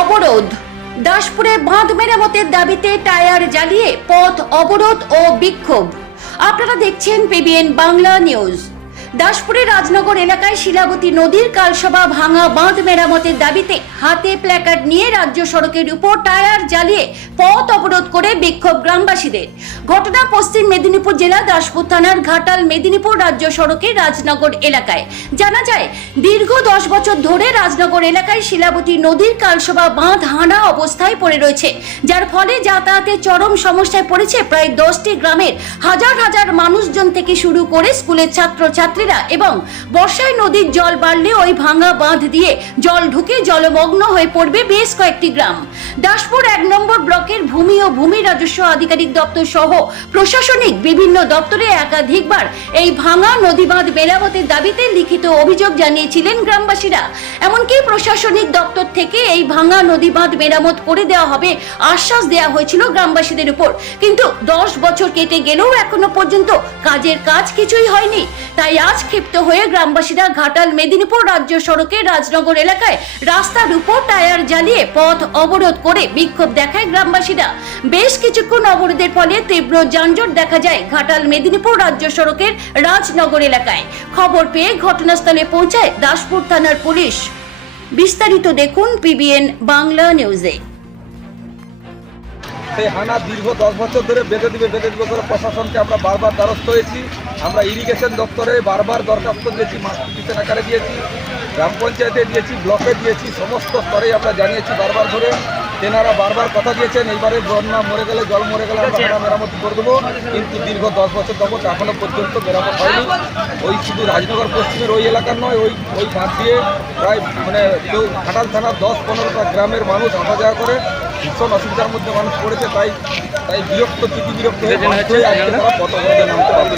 অবরোধ। দাসপুরে বাঁধ মেরামতের দাবিতে টায়ার জ্বালিয়ে পথ অবরোধ ও বিক্ষোভ। আপনারা দেখছেন পিবিএন বাংলা নিউজ। দাসপুরের রাজনগর এলাকায় শিলাবতী নদীর কালসভা ভাঙা বাঁধ মেরামতের দাবিতে হাতে প্ল্যাকার্ড নিয়ে রাজ্য সড়কের উপর টায়ার জ্বালিয়ে পথ অবরোধ করে বিক্ষোভ গ্রামবাসীদের। ঘটনা পশ্চিম মেদিনীপুর জেলা দাসপুর থানার ঘাটাল মেদিনীপুর রাজ্য সড়কের রাজনগর এলাকায়। জানা যায়, দীর্ঘ দশ বছর ধরে রাজনগর এলাকায় শিলাবতী নদীর কালসভা বাঁধ হানা অবস্থায় পড়ে রয়েছে, যার ফলে যাতায়াতের চরম সমস্যায় পড়েছে প্রায় দশটি গ্রামের হাজার হাজার মানুষজন থেকে শুরু করে স্কুলের ছাত্রছাত্রীরা এবং বর্ষায় নদীর জল বাড়লে ওই ভাঙা বাঁধ দিয়ে জল ঢুকে জলমগ্ন হয়ে পড়বে বেশ কয়েকটি গ্রাম। দাসপুর এক নম্বর ব্লকের ভূমি ও ভূমি রাজস্ব আধিকারিক দপ্তর সহ প্রশাসনিক বিভিন্ন দপ্তরে একাধিকবার এই ভাঙা নদী বাঁধ মেরামতের দাবিতে লিখিত অভিযোগ জানিয়েছিলেন গ্রামবাসীরা। এমনকি প্রশাসনিক দপ্তর থেকে এই ভাঙা নদী বাঁধ মেরামত করে দেওয়া হবে আশ্বাস দেওয়া হয়েছিল গ্রামবাসীদের উপর। কিন্তু দশ বছর কেটে গেলেও এখনও পর্যন্ত কাজের কাজ কিছুই হয়নি। তাই আজ ক্ষিপ্ত হয়ে গ্রামবাসীরা ঘাটাল, মেদিনীপুর রাজ্য সড়কে রাজনগর এলাকায় রাস্তার উপর টায়ার জ্বালিয়ে পথ অবরোধ করে বিক্ষোভ দেখায় গ্রামবাসীরা। বেশ কিছুক্ষণ অবরোধের ফলে তীব্র যানজট দেখা যায় ঘাটাল মেদিনীপুর রাজ্য সড়কের রাজনগর এলাকায়। খবর পেয়ে ঘটনাস্থলে পৌঁছায় দাসপুর থানার পুলিশ। বিস্তারিত দেখুন পিবিএন বাংলা নিউজে। সেই হানা দীর্ঘ দশ বছর ধরে বেঁধে দিবে বেঁধে দিবে করে প্রশাসনকে আমরা বারবার দ্বারস্থ হয়েছি। আমরা ইরিগেশন দপ্তরে বারবার দরখাস্ত দিয়েছি মাস্টার পিছন আকারে দিয়েছি, গ্রাম পঞ্চায়েতে দিয়েছি, ব্লকে দিয়েছি, সমস্ত স্তরেই আমরা জানিয়েছি বারবার ধরে। তেনারা বারবার কথা দিয়েছেন, এইবারে বন্যা মরে গেলে, জল মরে গেলে আমরা মেরামতি করে দেবো। কিন্তু দীর্ঘ দশ বছর যাবত এখনও পর্যন্ত মেরামত হয়নি। ওই শুধু রাজনগর, পশ্চিমের ওই এলাকার নয়, ওই ওই বাঁধ দিয়ে প্রায় মানে কেউ ঘাটাল থানার দশ, পনেরোটা গ্রামের মানুষ আসা যাওয়া করে। ভীষণ অসুবিধার মধ্যে মানুষ পড়েছে তাই তাই বিরক্ত চিঠি বিরক্ত হয়ে পথ অবরোধে নামতে বাধ্য?